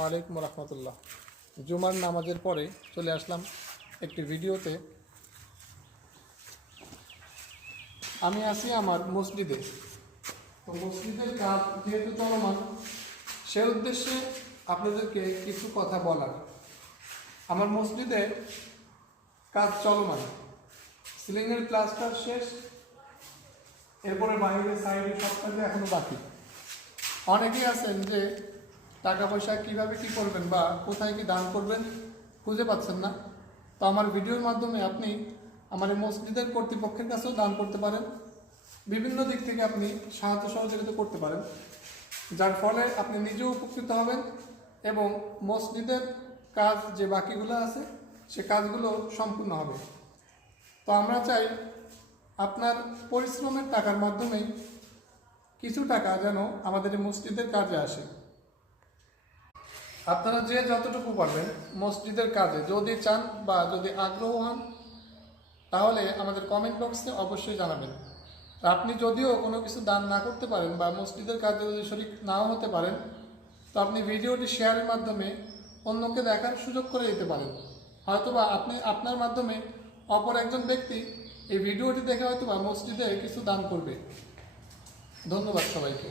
ওয়ালাইকুম রহমতুল্লাহ। জুমার নামাজের পরে চলে আসলাম একটি ভিডিওতে। আমি আছি আমার মসজিদে। তো মসজিদের কাজ যেহেতু চলমান, সে উদ্দেশ্যে আপনাদেরকে কিছু কথা বলার। আমার মসজিদে কাজ চলমান, সিলিংয়ের প্লাস্টার শেষ, এরপরে বাইরে সাইডে সব কাজে এখনো বাকি। অনেকেই আছেন যে টাকা পয়সা কিভাবে কি করবেন বা কোথায় কি দান করবেন খুঁজে পাচ্ছেন না। তো আমার ভিডিওর মাধ্যমে আপনি আমার এই মসজিদের কর্তৃপক্ষের কাছেও দান করতে পারেন, বিভিন্ন দিক থেকে আপনি সাহায্য সহযোগিতা করতে পারেন, যার ফলে আপনি নিজেও উপকৃত হবেন এবং মসজিদের কাজ যে বাকিগুলো আছে সে কাজগুলো সম্পূর্ণ হবে। তো আমরা চাই আপনার পরিশ্রমের টাকার মাধ্যমেই কিছু টাকা যেন আমাদের এই মসজিদের কাজে আসে। আপনারা যে যতটুকু পারবেন মসজিদের কাজে যদি চান বা যদি আগ্রহ হন, তাহলে আমাদের কমেন্ট বক্সে অবশ্যই জানাবেন। আপনি যদিও কোনো কিছু দান না করতে পারেন বা মসজিদের কাজে যদি শরীক নাও হতে পারেন, তো আপনি ভিডিওটি শেয়ারের মাধ্যমে অন্যকে দেখার সুযোগ করে দিতে পারেন। হয়তোবা আপনি আপনার মাধ্যমে অপর একজন ব্যক্তি এই ভিডিওটি দেখে হয়তোবা মসজিদে কিছু দান করবে। ধন্যবাদ সবাইকে।